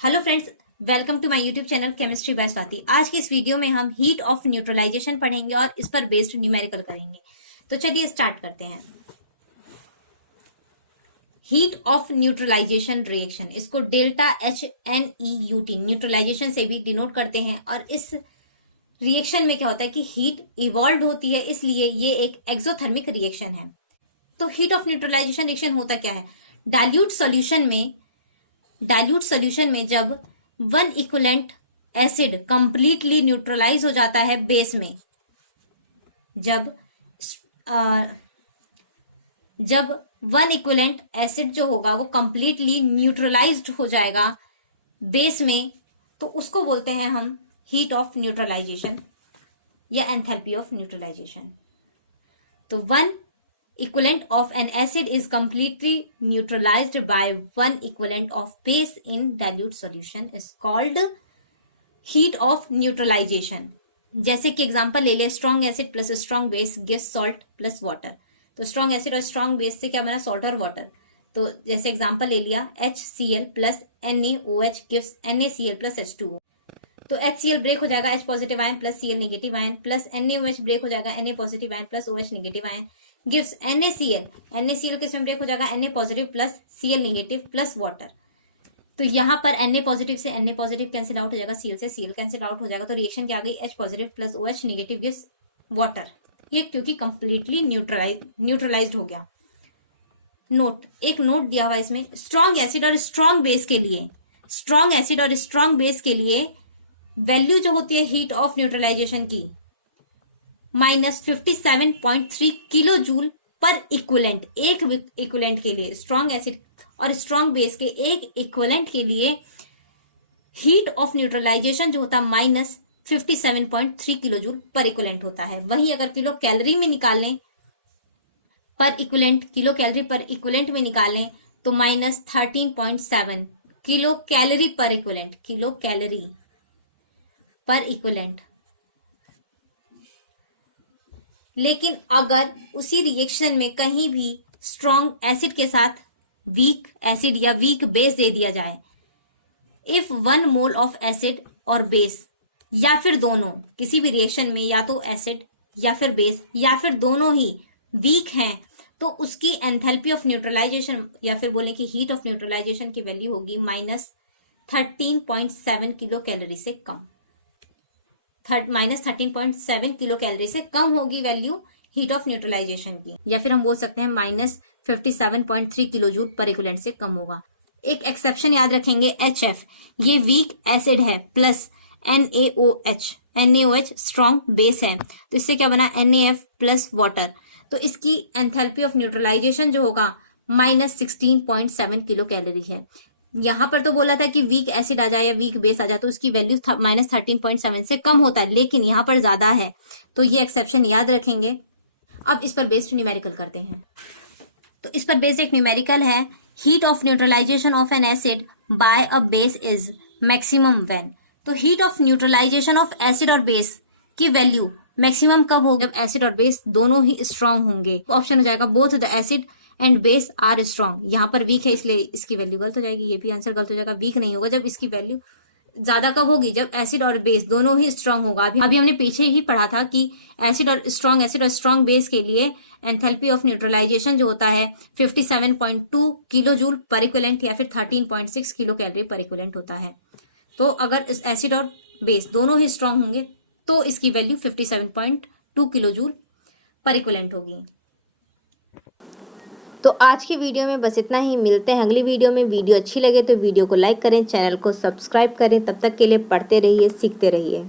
Hello friends, welcome to my YouTube channel chemistry by Swati. आज की इस वीडियो में हम हीट ऑफ न्यूट्रलाइजेशन पढ़ेंगे और इस पर बेस्ड न्यूमेरिकल करेंगे। तो चलिए स्टार्ट करते हैं। हीट ऑफ न्यूट्रलाइजेशन रिएक्शन, इसको डेल्टा HNEUT न्यूट्रलाइजेशन से भी डिनोट करते हैं। और इस रिएक्शन में क्या होता है कि हीट इवॉल्व होती है, इसलिए ये एक एक्सोथर्मिक रिएक्शन है। तो हीट ऑफ न्यूट्रलाइजेशन रिएक्शन होता क्या है? डाइल्यूट सॉल्यूशन में जब one equivalent acid completely neutralize हो जाता है बेस में, जब वन इक्विवेलेंट एसिड जो होगा वो कंप्लीटली न्यूट्रलाइज्ड हो जाएगा बेस में, तो उसको बोलते हैं हम हीट ऑफ न्यूट्रलाइजेशन या एंथैल्पी ऑफ न्यूट्रलाइजेशन। तो one equivalent of an acid is completely neutralized by one equivalent of base in dilute solution is called heat of neutralization। जैसे कि एग्जांपल ले लिया, strong acid plus strong base gives salt plus water. तो strong acid और strong base से क्या बना? Salt और वाटर। तो जैसे एग्जांपल ले लिया, HCl plus NaOH gives NaCl plus H2O। तो HCl ब्रेक हो जाएगा H positive ion plus Cl negative ion plus NaOH break हो जाएगा Na positive ion plus OH negative ion gives NaCl किस में ब्रेक हो जाएगा? Na positive plus Cl negative plus water. तो यहाँ पर Na पॉजिटिव से Na पॉजिटिव कैंसिल आउट हो जाएगा, Cl से Cl कैंसिल आउट हो जाएगा। तो रिएक्शन क्या आ गई? H positive plus OH negative gives water. ये क्योंकि कंप्लीटली न्यूट्रलाइज्ड हो गया। एक नोट दिया हुआ इसमें, स्ट्रॉन्ग एसिड और स्ट्रॉन्ग बेस के लिए वैल्यू जो होती है हीट ऑफ न्यूट्रलाइजेशन की -57.3 किलो जूल पर इक्विवेलेंट। एक इक्विवेलेंट के लिए, स्ट्रॉन्ग एसिड और स्ट्रॉन्ग बेस के एक इक्विवेलेंट के लिए हीट ऑफ न्यूट्रलाइजेशन जो होता है -57.3 किलो जूल पर इक्विवेलेंट होता है। वहीं अगर किलो कैलोरी में निकालें किलो कैलोरी पर इक्विवेलेंट में निकालें तो -13.7 किलो कैलोरी पर इक्विवेलेंट। लेकिन अगर उसी रिएक्शन में कहीं भी स्ट्रॉन्ग एसिड के साथ वीक एसिड या वीक बेस दे दिया जाए, इफ 1 मोल ऑफ एसिड और बेस या फिर दोनों, किसी भी रिएक्शन में या तो एसिड या फिर बेस या फिर दोनों ही वीक हैं, तो उसकी एंथैल्पी ऑफ न्यूट्रलाइजेशन या फिर बोलें कि हीट ऑफ न्यूट्रलाइजेशन की वैल्यू होगी -13.7 किलो कैलोरी से कम। -13.7 किलो कैलोरी से कम होगी वैल्यू हीट ऑफ न्यूट्रलाइजेशन की, या फिर हम बोल सकते हैं -57.3 किलो जूल पर इक्विवेलेंट से कम होगा। एक एक्सेप्शन याद रखेंगे, HF ये वीक एसिड है प्लस NaOH स्ट्रॉन्ग बेस है, तो इससे क्या बना? NaF plus water. तो इसकी एंथैल्पी ऑफ न्यूट्रलाइजेशन जो होगा -16.7 किलो कैलोरी है। यहाँ पर तो बोला था कि वीक एसिड आ जाए या वीक बेस आ जाए तो उसकी वैल्यू -13.7 से कम होता है, लेकिन यहाँ पर ज्यादा है, तो ये एक्सेप्शन याद रखेंगे। अब इस पर बेस्ड न्यूमेरिकल करते हैं। तो इस पर बेस्ड एक न्यूमेरिकल है, heat of neutralisation of an acid by a base is maximum when. तो heat of neutralisation of acid और बेस की वैल्यू मैक्सिमम कब होगी? जब एसिड और बेस दोनों ही स्ट्रांग होंगे। ऑप्शन हो जाएगा both the acid and base are strong. यहाँ पर वीक है इसलिए इसकी वैल्यू गलत हो जाएगी, ये भी आंसर गलत हो जाएगा। वीक नहीं होगा जब इसकी वैल्यू ज्यादा कब होगी? जब एसिड और बेस दोनों ही स्ट्रांग होगा। अभी हमने पीछे ही पढ़ा था कि एसिड और स्ट्रॉन्ग बेस के लिए एंथैल्पी ऑफ न्यूट्रलाइजेशन जो होता है 57.2 किलो जूल पर इक्विवेलेंट या फिर 13.6 किलो कैलोरी पर इक्विवेलेंट होता है। तो अगर एसिड और बेस दोनों ही स्ट्रांग होंगे तो इसकी वैल्यू 57.2 किलो जूल पर इक्विवेलेंट होगी। तो आज की वीडियो में बस इतना ही। मिलते हैं अगली वीडियो में। वीडियो अच्छी लगे तो वीडियो को लाइक करें, चैनल को सब्सक्राइब करें। तब तक के लिए पढ़ते रहिए, सीखते रहिए।